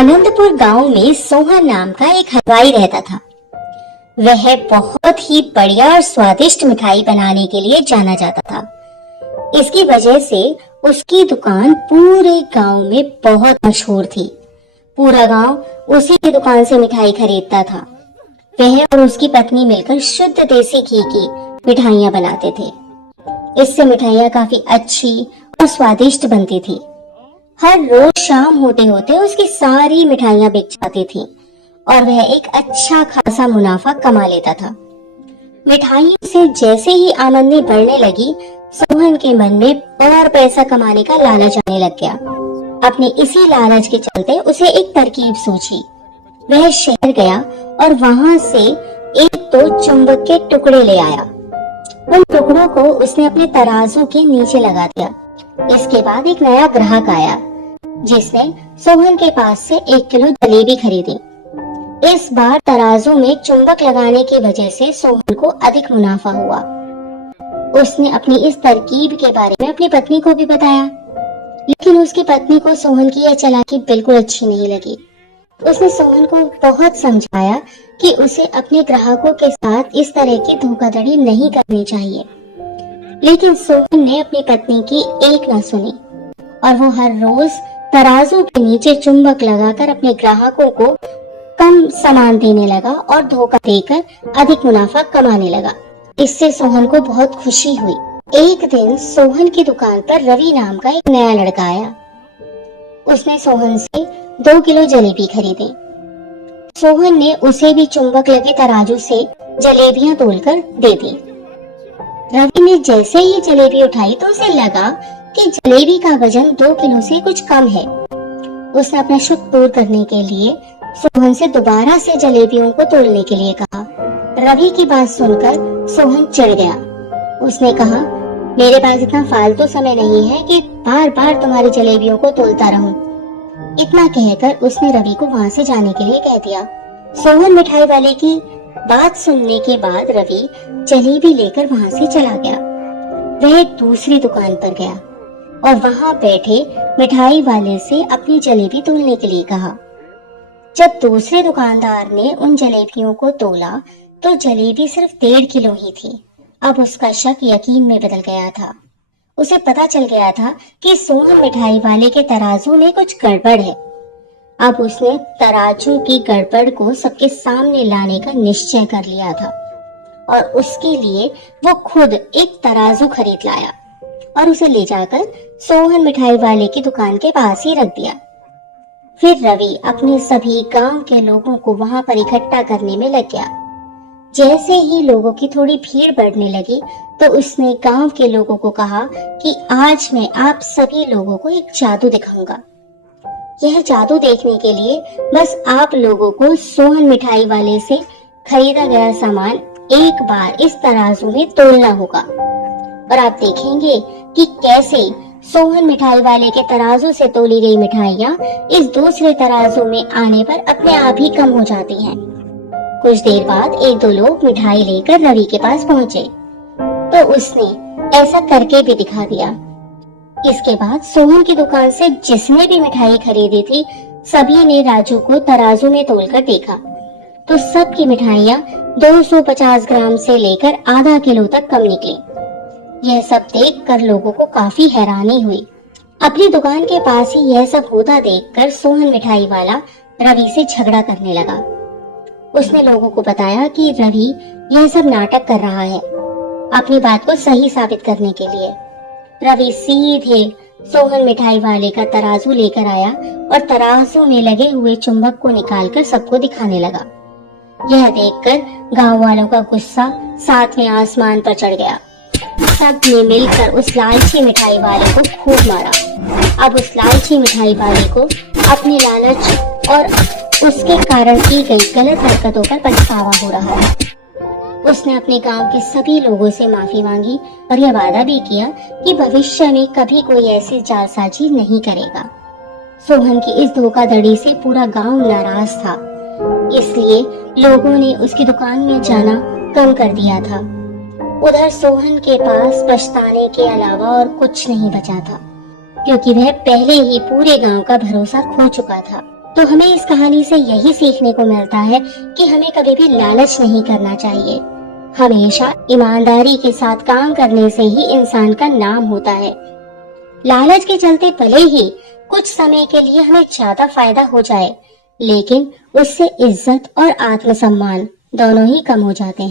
आनंदपुर गांव में सोहन नाम का एक हलवाई रहता था। वह बहुत ही बढ़िया और स्वादिष्ट मिठाई बनाने के लिए जाना जाता था। इसकी वजह से उसकी दुकान पूरे गांव में बहुत मशहूर थी। पूरा गांव उसी की दुकान से मिठाई खरीदता था। वह और उसकी पत्नी मिलकर शुद्ध देसी घी की मिठाइयाँ बनाते थे। इससे मिठाइयाँ काफी अच्छी और स्वादिष्ट बनती थी। हर रोज शाम होते होते उसकी सारी मिठाइयाँ बिक जाती थीं और वह एक अच्छा खासा मुनाफा कमा लेता था। मिठाइयों से जैसे ही आमदनी बढ़ने लगी, सोहन के मन में और पैसा कमाने का लालच आने लग गया। अपने इसी लालच के चलते उसे एक तरकीब सूझी। वह शहर गया और वहां से एक तो चुंबक के टुकड़े ले आया। उन टुकड़ों को उसने अपने तराजू के नीचे लगा दिया। इसके बाद एक नया ग्राहक आया जिसने सोहन के पास से 1 किलो जलेबी खरीदी। इस बार तराजू में चुंबक लगाने की वजह से सोहन को अधिक मुनाफा हुआ। उसने अपनी इस तरकीब के बारे में अपनी पत्नी को भी बताया, लेकिन उसकी पत्नी को सोहन की यह चालाकी बिल्कुल अच्छी नहीं लगी। उसने सोहन को बहुत समझाया कि उसे अपने ग्राहकों के साथ इस तरह की धोखाधड़ी नहीं करनी चाहिए, लेकिन सोहन ने अपनी पत्नी की एक न सुनी और वो हर रोज तराजू के नीचे चुंबक लगाकर अपने ग्राहकों को कम सामान देने लगा और धोखा देकर अधिक मुनाफा कमाने लगा। इससे सोहन को बहुत खुशी हुई। एक दिन सोहन की दुकान पर रवि नाम का एक नया लड़का आया। उसने सोहन से 2 किलो जलेबी खरीदी। सोहन ने उसे भी चुंबक लगे तराजू से जलेबियां तोलकर दे दी। रवि ने जैसे ही जलेबी उठाई तो उसे लगा कि जलेबी का वजन 2 किलो से कुछ कम है। उसने अपना शक दूर करने के लिए सोहन से दोबारा से जलेबियों को तोलने के लिए कहा। रवि की बात सुनकर सोहन चिढ़ गया। उसने कहा, मेरे पास इतना फालतू समय नहीं है कि बार बार तुम्हारी जलेबियों को तोलता रहूं। इतना कहकर उसने रवि को वहां से जाने के लिए कह दिया। सोहन मिठाई वाले की बात सुनने के बाद रवि जलेबी लेकर वहां से चला गया। वह एक दूसरी दुकान पर गया और वहां बैठे मिठाई वाले से अपनी जलेबी तोलने के लिए कहा। जब दूसरे दुकानदार ने उन जलेबियों को तोला तो जलेबी सिर्फ 1.5 किलो ही थी। अब उसका शक यकीन में बदल गया था। उसे पता चल गया था कि सोहन मिठाई वाले के तराजू में कुछ गड़बड़ है। अब उसने तराजू की गड़बड़ को सबके सामने लाने का निश्चय कर लिया था और उसके लिए वो खुद एक तराजू खरीद लाया और उसे ले जाकर सोहन मिठाई वाले की दुकान के पास ही रख दिया। फिर रवि अपने सभी गांव के लोगों को वहां पर इकट्ठा करने में लग गया। जैसे ही लोगों की थोड़ी भीड़ बढ़ने लगी तो उसने गांव के लोगों को कहा कि आज मैं आप सभी लोगों को एक जादू दिखाऊंगा। यह जादू देखने के लिए बस आप लोगों को सोहन मिठाई वाले से खरीदा गया सामान एक बार इस तराजू में तोलना होगा और आप देखेंगे कि कैसे सोहन मिठाई वाले के तराजू से तोली गई मिठाइयाँ इस दूसरे तराजू में आने पर अपने आप ही कम हो जाती हैं। कुछ देर बाद 1-2 लोग मिठाई लेकर रवि के पास पहुंचे तो उसने ऐसा करके भी दिखा दिया। इसके बाद सोहन की दुकान से जिसने भी मिठाई खरीदी थी सभी ने राजू को तराजू में तोलकर देखा तो सबकी मिठाइयाँ 250 ग्राम से लेकर आधा किलो तक कम निकली। यह सब देखकर लोगों को काफी हैरानी हुई। अपनी दुकान के पास ही यह सब होता देखकर सोहन मिठाई वाला रवि से झगड़ा करने लगा। उसने लोगों को बताया कि रवि यह सब नाटक कर रहा है अपनी बात को सही साबित करने के लिए। रवि सीधे सोहन मिठाई वाले का तराजू लेकर आया और तराजू में लगे हुए चुंबक को निकालकर सबको दिखाने लगा। यह देखकर गांव वालों का गुस्सा 7वें आसमान पर चढ़ गया। सब ने मिलकर उस लालची मिठाई वाले को खूब मारा। अब उस लालची मिठाई वाले को अपने लालच और उसके कारण की गई गलत हरकतों पर पछतावा हो रहा है। उसने अपने गांव के सभी लोगों से माफी मांगी और यह वादा भी किया कि भविष्य में कभी कोई ऐसी जालसाजी नहीं करेगा। सोहन की इस धोखाधड़ी से पूरा गांव नाराज था, इसलिए लोगों ने उसकी दुकान में जाना कम कर दिया था। उधर सोहन के पास पछताने के अलावा और कुछ नहीं बचा था, क्योंकि वह पहले ही पूरे गांव का भरोसा खो चुका था। तो हमें इस कहानी से यही सीखने को मिलता है कि हमें कभी भी लालच नहीं करना चाहिए। हमेशा ईमानदारी के साथ काम करने से ही इंसान का नाम होता है। लालच के चलते भले ही कुछ समय के लिए हमें ज्यादा फायदा हो जाए, लेकिन उससे इज्जत और आत्मसम्मान दोनों ही कम हो जाते हैं।